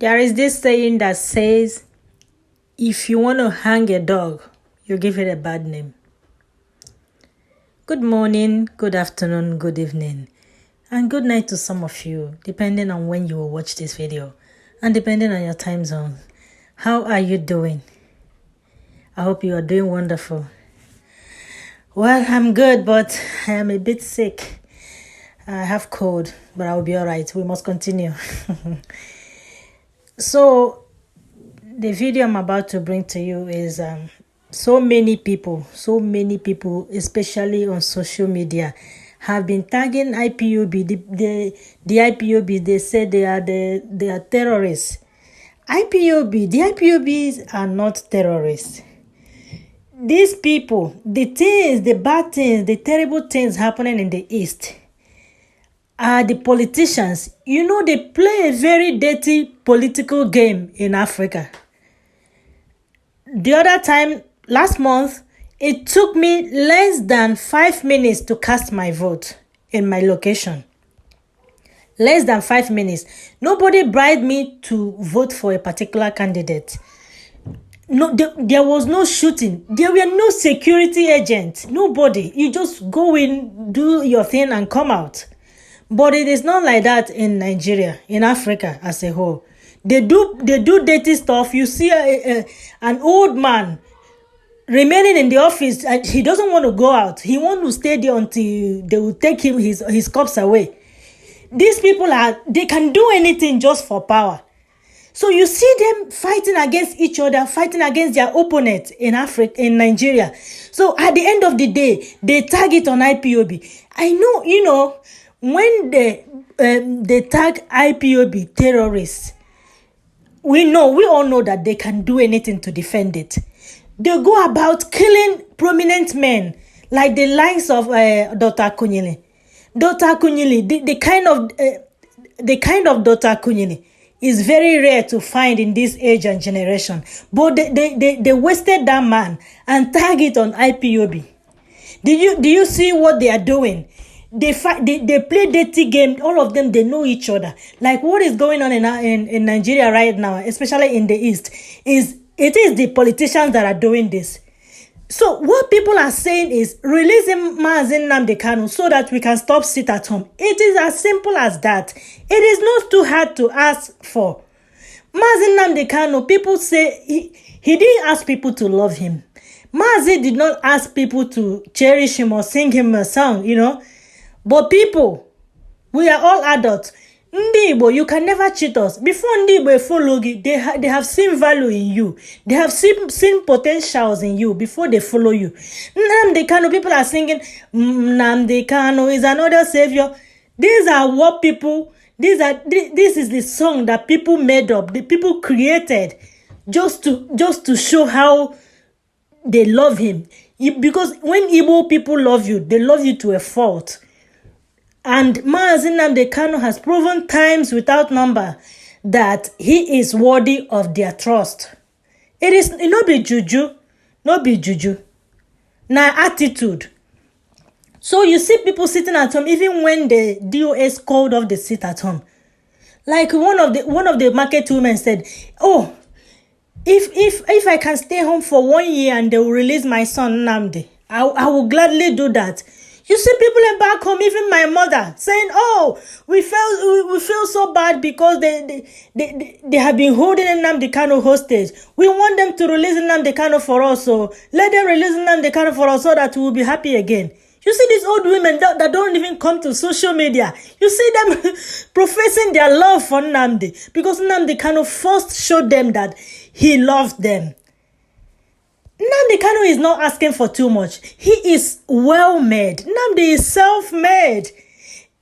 There is this saying that says, if you want to hang a dog, you give it a bad name. Good morning, good afternoon, good evening, and good night to some of you, depending on when you will watch this video, and depending on your time zone. How are you doing? I hope you are doing wonderful. Well, I'm good, but I am a bit sick. I have cold, but I'll be all right. We must continue. So, the video I'm about to bring to you is so many people, especially on social media, have been tagging IPOB. The IPOB, they say they are terrorists. The IPOBs are not terrorists. These people, the bad things, the terrible things happening in the East are the politicians. You know, they play a very dirty political game in Africa. The other time, last month, it took me less than 5 minutes to cast my vote in my location. Less than 5 minutes. Nobody bribed me to vote for a particular candidate. No, there was no shooting. There were no security agents. Nobody. You just go in, do your thing, and come out. But it is not like that in Nigeria, in Africa as a whole. They do dirty stuff. You see an old man remaining in the office. He doesn't want to go out. He wants to stay there until they will take him his cups away. These people they can do anything just for power. So you see them fighting against each other, fighting against their opponents in Africa, in Nigeria. So at the end of the day, they tag it on IPOB. I know, when they tag IPOB terrorists, we all know that they can do anything to defend it. They go about killing prominent men like the likes of Dr. Akunyili. Dr. Akunyili, the kind of Dr. Akunyili is very rare to find in this age and generation. But they wasted that man and tag it on IPOB. Do you see what they are doing? They fight. They play dirty game. All of them, they know each other. Like what is going on in Nigeria right now, especially in the East, is the politicians that are doing this. So what people are saying is releasing Mazi Nnamdi Kanu so that we can stop sit at home. It is as simple as that. It is not too hard to ask for. Mazi Nnamdi Kanu, people say he didn't ask people to love him. Mazi did not ask people to cherish him or sing him a song, But people, we are all adults. Ndibo, you can never cheat us. Before Ndibo follow you, they have seen value in you. They have seen potentials in you before they follow you. Nnamdi Kanu, people are singing, Nnamdi Kanu is another savior. These are what people, this is the song that people made up, the people created just to show how they love him. Because when Igbo people love you, they love you to a fault. And Mazi Nnamdi Kanu has proven times without number that he is worthy of their trust. It is not be juju. Now attitude. So you see people sitting at home even when the DOS called off the sit at home. Like one of the market women said, "Oh, if I can stay home for 1 year and they will release my son Nnamdi, I will gladly do that." You see people back home, even my mother, saying, "Oh, we feel so bad because they have been holding Nnamdi Kanu hostage. We want them to release Nnamdi Kanu for us, so let them release Nnamdi Kanu for us so that we will be happy again." You see these old women that don't even come to social media. You see them professing their love for Nnamdi because Nnamdi Kanu first showed them that he loved them. Nnamdi Kanu is not asking for too much. He is well-made. Nnamdi is self-made.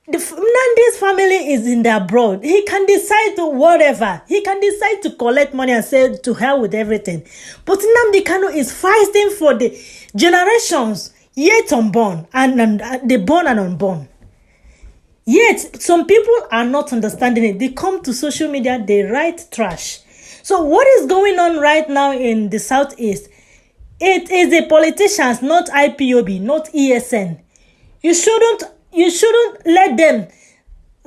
Nnamdi's family is in the abroad. He can decide to whatever. He can decide to collect money and say to hell with everything. But Nnamdi Kanu is fighting for the generations yet unborn and the born and unborn. Yet some people are not understanding it. They come to social media, they write trash. So what is going on right now in the Southeast? It is the politicians, not IPOB, not ESN. You shouldn't let them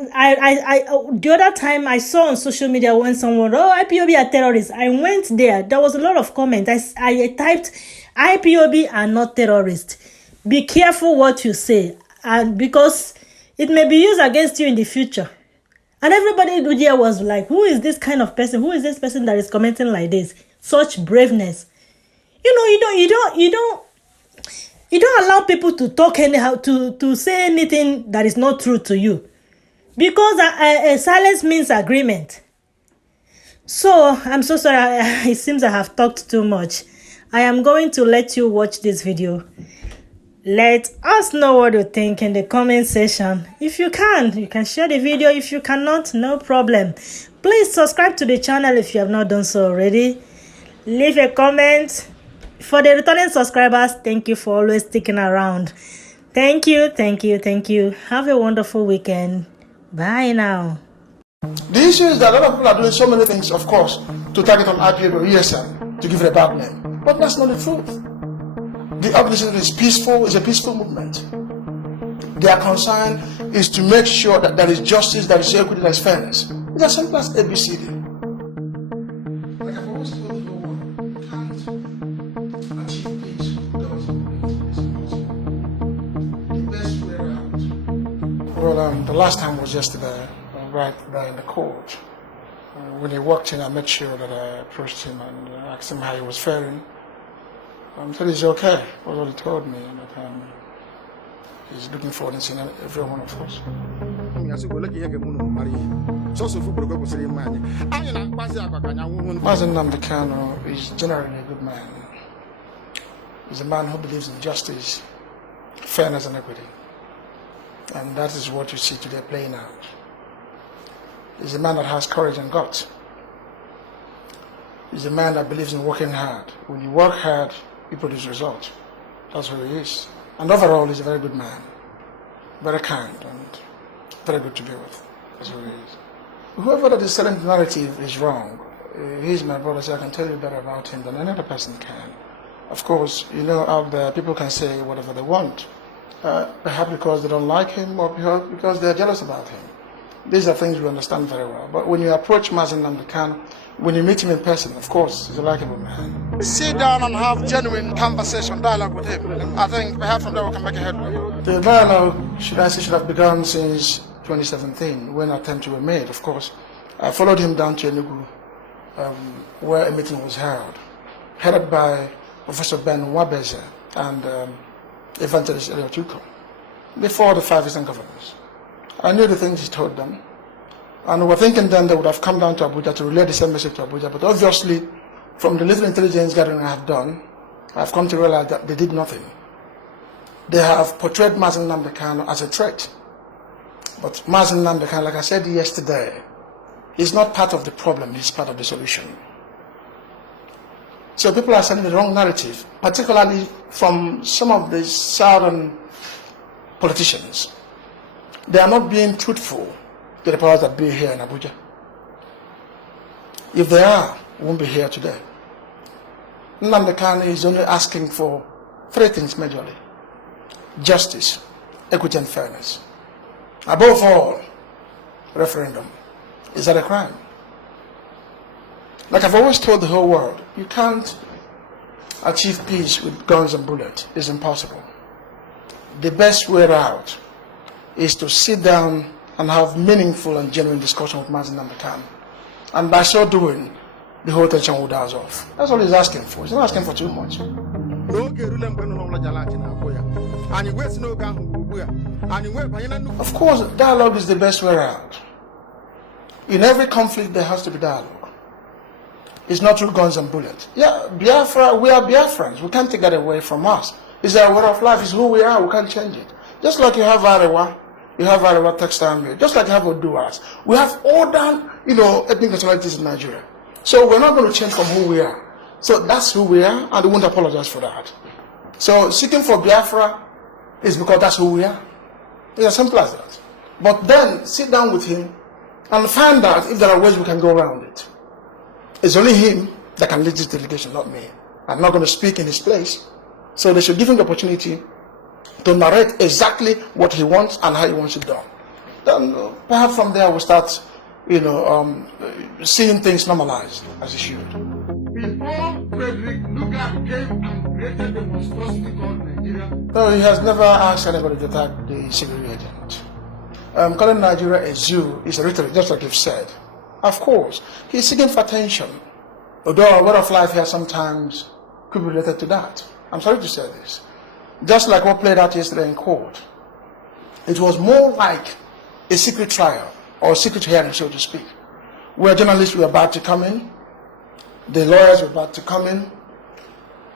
the other time I saw on social media when someone, IPOB are terrorists. I went there. There was a lot of comments. I typed, IPOB are not terrorists. Be careful what you say, and because it may be used against you in the future. And everybody there was like, who is this kind of person? Who is this person that is commenting like this? Such braveness. You don't allow people to talk anyhow, to say anything that is not true to you. Because silence means agreement. So, I'm so sorry. It seems I have talked too much. I am going to let you watch this video. Let us know what you think in the comment section. If you can share the video. If you cannot, no problem. Please subscribe to the channel if you have not done so already. Leave a comment. For the returning subscribers, thank you for always sticking around. Thank you. Have a wonderful weekend. Bye now. The issue is that a lot of people are doing so many things, of course, to target on IPOB or ESM to give it a bad name. But that's not the truth. The organization is peaceful, it's a peaceful movement. Their concern is to make sure that there is justice, there is equity, there is fairness. It's as simple as ABCD. Like I've always told you, you can't achieve peace without the best way around. Well, the last time was yesterday, right there in the court. When he walked in, I made sure that I approached him and asked him how he was faring. Said he's okay, was what he told me, that he's looking forward to seeing every one of us. Mazi Nnamdi Kanu is generally a good man. He's a man who believes in justice, fairness and equity. And that is what you see today playing out. He's a man that has courage and guts. He's a man that believes in working hard. When you work hard, you produce results. That's who he is. And overall, he's a very good man. Very kind and very good to be with. That's who he is. Whoever that is selling the narrative is wrong. He's my brother, so I can tell you better about him than any other person can. Of course, out there, people can say whatever they want. Perhaps because they don't like him or because they're jealous about him. These are things we understand very well. But when you approach Mazi Nnamdi Kanu, when you meet him in person, of course, he's a likable man. Sit down and have genuine conversation, dialogue with him. I think perhaps from there we can make a headway. The dialogue, should have begun since 2017, when attempts were made, of course. I followed him down to Enugu, where a meeting was held, headed by Professor Ben Wabeze and Evangelist Eliotuko, before the 5 Eastern governors. I knew the things he told them. And we were thinking then they would have come down to Abuja to relay the same message to Abuja. But obviously, from the little intelligence gathering I have done, I've come to realize that they did nothing. They have portrayed Mazi Nnamdi Kanu as a threat. But Mazi Nnamdi Kanu, like I said yesterday, is not part of the problem, he's part of the solution. So people are sending the wrong narrative, particularly from some of the southern politicians. They are not being truthful to the powers that be here in Abuja. If they are, we won't be here today. Nnamdi Kanu is only asking for 3 things majorly: justice, equity and fairness. Above all, referendum. Is that a crime? Like I've always told the whole world, you can't achieve peace with guns and bullets. It's impossible. The best way out is to sit down and have meaningful and genuine discussion with Mazi Nnamdi Kanu. And by so doing, the whole tension will die off. That's all he's asking for. He's not asking for too much. Of course, dialogue is the best way out. In every conflict, there has to be dialogue. It's not through guns and bullets. Yeah, Biafra, we are Biafrans. We can't take that away from us. It's our way of life. It's who we are. We can't change it. Just like you have Arewa, you have Arewa textile mill. Just like you have Oduas. We have all done, ethnic nationalities in Nigeria. So we're not going to change from who we are. So that's who we are, and we won't apologize for that. So seeking for Biafra is because that's who we are. It's as simple as that. But then sit down with him and find out if there are ways we can go around it. It's only him that can lead this delegation, not me. I'm not going to speak in his place. So they should give him the opportunity to narrate exactly what he wants and how he wants it done. then perhaps from there we'll start, seeing things normalized as it should. Before Frederick Lugard came and created the monstrosity called Nigeria. No, he has never asked anybody to attack the secret agent. Calling Nigeria a zoo is a rhetoric, just like you've said. Of course, he's seeking for attention. Although our way of life here sometimes could be related to that. I'm sorry to say this. Just like what played out yesterday in court. It was more like a secret trial, or a secret hearing, so to speak, where journalists were about to come in, the lawyers were about to come in,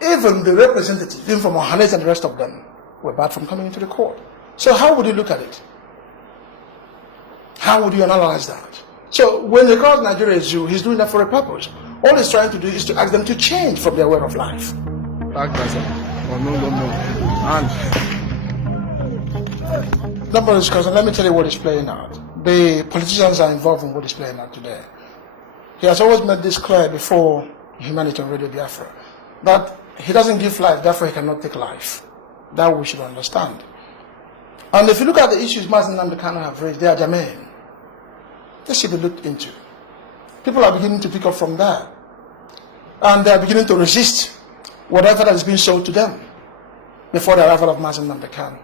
even the representatives, even from Ohanes and the rest of them, were barred from coming into the court. So how would you look at it? How would you analyze that? So when he calls Nigeria a zoo, he's doing that for a purpose. All he's trying to do is to ask them to change from their way of life. Number is because let me tell you what is playing out. The politicians are involved in what is playing out today. He has always made this clear before humanity on Radio Biafra, that he doesn't give life, therefore he cannot take life. That we should understand. And if you look at the issues Mazi and Nnamdi Kanu have raised, they are germane. They should be looked into. People are beginning to pick up from there. And they are beginning to resist whatever that is being sold to them before the arrival of Mazi and Nnamdi Kanu.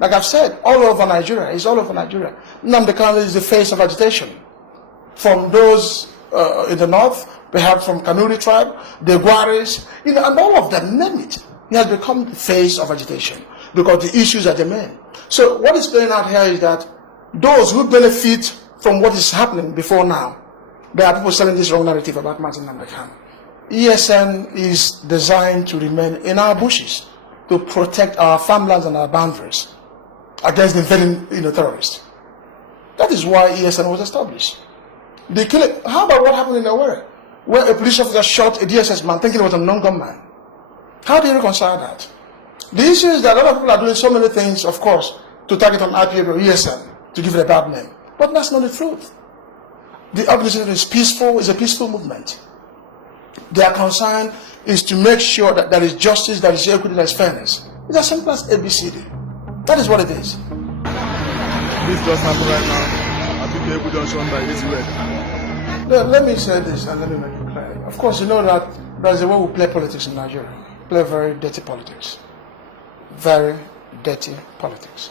Like I've said, all over Nigeria, it's all over Nigeria. Nnamdi Kanu is the face of agitation. From those in the north, perhaps from Kanuri tribe, the Gwaris, and all of them, name it. He has become the face of agitation because the issues are germane. So what is playing out here is that those who benefit from what is happening before now, there are people selling this wrong narrative about Mazi and Nnamdi Kanu. ESN is designed to remain in our bushes, to protect our farmlands and our boundaries against the invading terrorists. That is why ESN was established. The killing. How about what happened in Owerri, where a police officer shot a DSS man thinking it was a non-gunman? How do you reconcile that? The issue is that a lot of people are doing so many things, of course, to target on IPOB or ESN, to give it a bad name. But that's not the truth. The organization is peaceful, it's a peaceful movement. Their concern is to make sure that there is justice, there is equity, there is fairness. It's as simple as ABCD. That is what it is. This just happened right now. I think the evidence on by this way. Let me say this and let me make it clear. Of course, you know that there's a way we play politics in Nigeria. Play very dirty politics. Very dirty politics.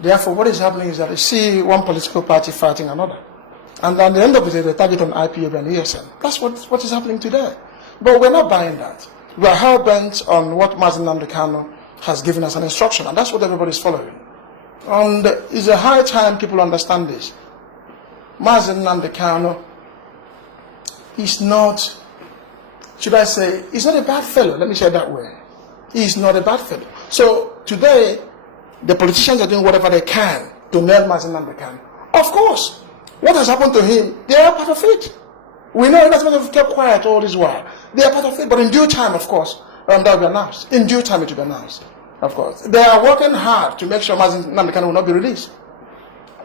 Therefore, what is happening is that you see one political party fighting another. And at the end of the day, they target on IPOB and ESN. That's what is happening today. But we're not buying that. We are hell-bent on what Mazi Nnamdi Kanu has given us an instruction, and that's what everybody's following. And it's a high time people understand this. Mazi Nnamdi Kanu is not, should I say, he's not a bad fellow. Let me say it that way. He's not a bad fellow. So today, the politicians are doing whatever they can to nail Mazi Nnamdi Kanu. Of course, what has happened to him, they are part of it. We know that's why they've kept quiet all this while. They are part of it, but in due time, of course, that will be announced. In due time, it will be announced, of course. They are working hard to make sure Mazi Nnamdi Kanu will not be released.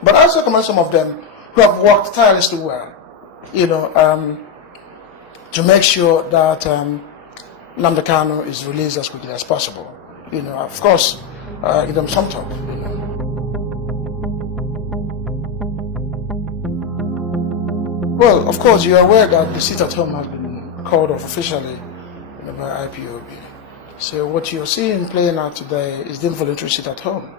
But I also commend some of them who have worked tirelessly well, to make sure that Nnamdi Kanu is released as quickly as possible. Of course, give them some talk. Well, of course, you are aware that the sit at home has been called off officially by IPOB. So what you're seeing playing out today is the involuntary sit at home.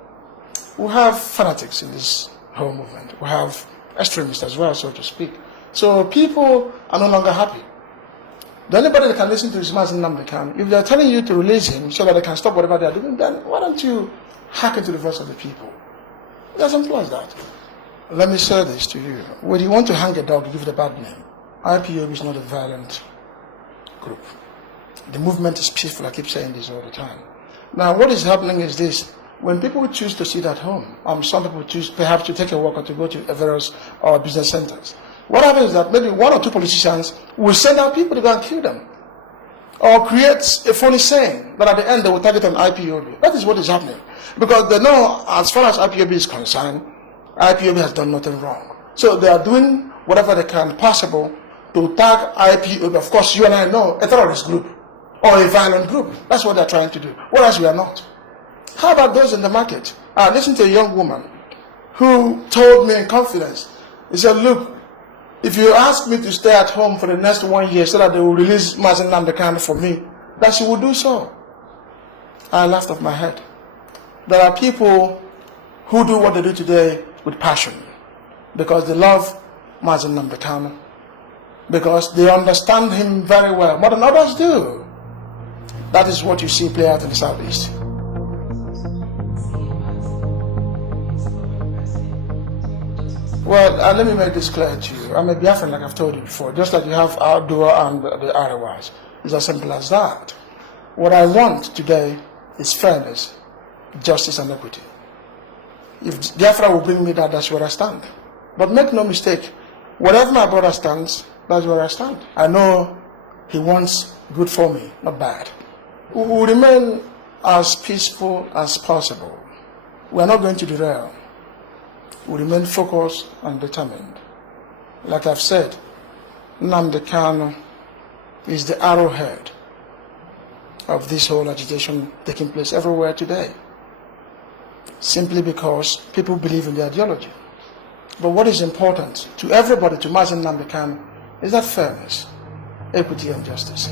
We have fanatics in this whole movement. We have extremists as well, so to speak. So people are no longer happy. The only body that can listen to is Mazi Nnamdi Kanu. If they're telling you to release him so that they can stop whatever they're doing, then why don't you hearken to the voice of the people? It's as simple as that. Let me say this to you. When you want to hang a dog, you give it a bad name. IPOB is not a violent group. The movement is peaceful. I keep saying this all the time. Now, what is happening is this. When people choose to sit at home, some people choose perhaps to take a walk or to go to various business centers. What happens is that maybe one or two politicians will send out people to go and kill them. Or create a funny saying that at the end they will target on IPOB. That is what is happening. Because they know, as far as IPOB is concerned, IPOB has done nothing wrong. So they are doing whatever they can possible to tag IPOB. Of course, you and I know a terrorist group or a violent group. That's what they're trying to do. Whereas we are not. How about those in the market? I listened to a young woman who told me in confidence, he said, look, if you ask me to stay at home for the next 1 year so that they will release Mazi Nnamdi Kanu for me, that she will do so. I laughed off my head. There are people who do what they do today with passion because they love Mazi Nnamdi Kanu, because they understand him very well, more than others do. That is what you see play out in the Southeast. Well, let me make this clear to you. I'm a Biafran, like I've told you before, just like you have Ardua and the Arawaz. It's as simple as that. What I want today is fairness, justice and equity. If Biafra will bring me that, that's where I stand. But make no mistake, wherever my brother stands, that's where I stand. I know he wants good for me, not bad. We will remain as peaceful as possible. We are not going to derail. We remain focused and determined. Like I've said, Nnamdi Kanu is the arrowhead of this whole agitation taking place everywhere today, simply because people believe in the ideology. But what is important to everybody, to Mazi Nnamdi Kanu, is that fairness, equity and justice.